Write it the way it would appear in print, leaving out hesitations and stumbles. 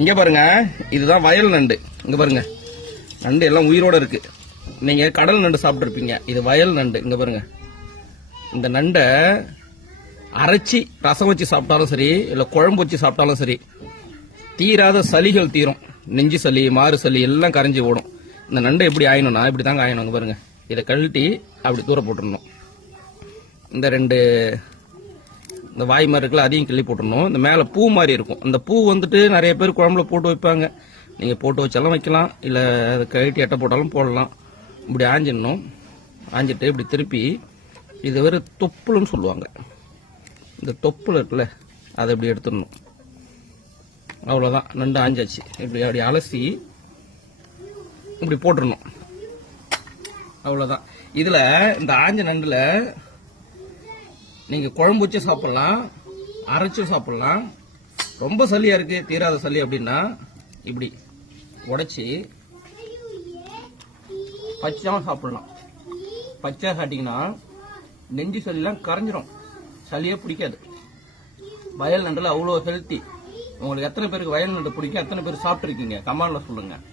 இங்க பாருங்க, இதுதான் வயல் நண்டு. இங்க பாருங்க, நண்டு எல்லாம் உயிரோட இருக்கு. நீங்க கடல் நண்டு சாப்பிட்டு இருப்பீங்க, இது வயல் நண்டு. இங்க பாருங்க, இந்த நண்டை அரைச்சி ரசம் வச்சு சாப்பிட்டாலும் சரி, இல்ல குழம்பு வச்சு சாப்பிட்டாலும் சரி, தீராத சளிகள் தீரும். நெஞ்சு சளி, மாறு சளி எல்லாம் கரைஞ்சி ஓடும். இந்த நண்டை எப்படி ஆயணும்னா இப்படி தாங்க ஆயணும். பாருங்க, இதை கழட்டி அப்படி தூர போட்டுடணும். இந்த ரெண்டு இந்த வாய் மாதிரி இருக்குல்ல, அதையும் கிள்ளி போட்டுடணும். இந்த மேலே பூ மாதிரி இருக்கும், அந்த பூ வந்துட்டு நிறைய பேர் குழம்புல போட்டு வைப்பாங்க. நீங்கள் போட்டு வச்சாலும் வைக்கலாம், இல்லை அதை கழட்டி எட்டை போட்டாலும் போடலாம். இப்படி ஆஞ்சிடணும். ஆஞ்சிட்டு இப்படி திருப்பி, இது வேறு தொப்புளுன்னு சொல்லுவாங்க. இந்த தொப்புள் இருக்குல்ல, அதை இப்படி எடுத்துடணும். அவ்வளோதான், நண்டு ஆஞ்சாச்சு. இப்படி அப்படி அலசி இப்படி போட்டுடணும். அவ்வளோதான். இதில் இந்த ஆஞ்ச நண்டில் நீங்கள் குழம்பு வச்சு சாப்பிட்லாம், அரைச்சும் சாப்பிட்லாம். ரொம்ப சளியாக இருக்குது, தீராத சளி அப்படின்னா இப்படி உடைச்சி பச்சையாகவும் சாப்பிட்லாம். பச்சையாக சாப்பிட்டீங்கன்னா நெஞ்சு சளிலாம் கரைஞ்சிரும், சளியே பிடிக்காது. வயல் நண்டில் அவ்வளோ ஹெல்த்தி. உங்களுக்கு எத்தனை பேருக்கு வயல் நண்டு பிடிக்கும், எத்தனை பேர் சாப்பிட்ருக்கீங்க கமெண்ட்ல சொல்லுங்கள்.